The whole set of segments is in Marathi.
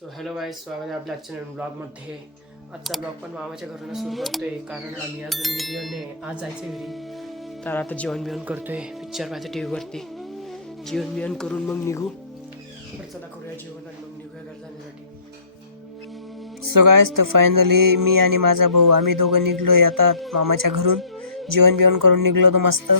सो हॅलो गाईज, स्वागत आहे आपल्या आजच्या ब्लॉगमध्ये. आजचा ब्लॉग पण मामाच्या घरून सुरू करतोय कारण आम्ही अजून निघलो नाही. आज जायचं घरी, तर आता जेवण बिवण करतोय, पिक्चर पाहायचं टी व्हीवरती. जेवण बिवण करून मग निघू. तर चला करूया जेवण आणि मग निघूया घर जाण्यासाठी. सो गाईज, तर फायनली मी आणि माझा भाऊ आम्ही दोघं निघलोय आता मामाच्या घरून. जेवण बिवण करून निघलो तो मस्त.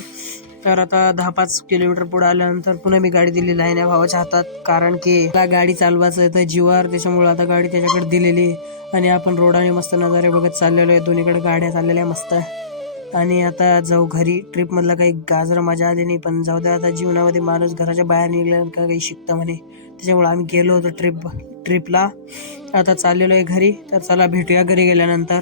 तर आता 10-5 किलोमीटर पुढे आल्यानंतर पुन्हा मी गाडी दिलेली आहे ना भावाच्या हातात, कारण की मला गाडी चालवायचं आहे तर जीवावर, त्याच्यामुळे आता गाडी त्याच्याकडे दिलेली. आणि आपण रोडाने मस्त नजारे बघत चाललेलो आहे, दोन्हीकडे गाड्या चाललेल्या मस्त. आणि आता जाऊ घरी. ट्रिप मधला काही गाजर मजा आली नाही, पण जाऊ द्या, आता जीवनामध्ये माणूस घराच्या बाहेर निघल्यानंतर काही शिकतं म्हणे, त्याच्यामुळे आम्ही गेलो होतो ट्रिपला. आता चाललेलो आहे घरी, तर चला भेटूया घरी गेल्यानंतर.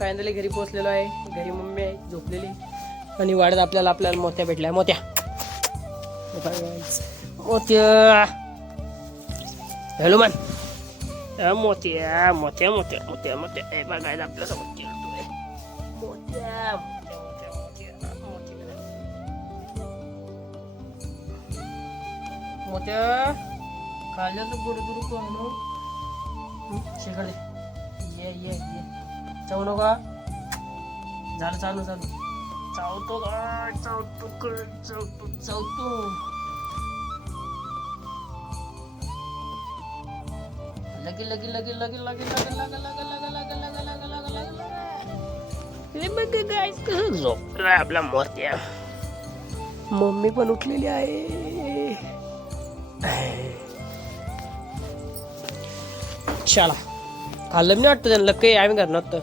फायनली घरी पोहोचलेलो आहे. घरी मम्मी आहे झोपलेली आणि वाढत आपल्याला मोत्या भेटल्या. मोत्या हॅलोमान, मोत्या मोत्या मोत्या मोत्या मोत्या हे बघायला आपल्यासोबत खेळतोय. मोत्या मोत्या मोत्या मोत्या मोत्या खाल्लं तर गुडू गुडू पाहणं शेकडे. ये ये ये चावू नका. झालं चालू चालू चावतो का चावतो चावतो चावतो. लगे लगे लगे लगे लगे लगे लगे लगे लगे लगे लगे लगे लगे लगे. हे बघ गाईस कसं झोपलाय आपला मोत्या. मम्मी पण उठलेली आहे. चला खाल्लं नाही वाटतं त्यांना काही, आम्ही करणार तर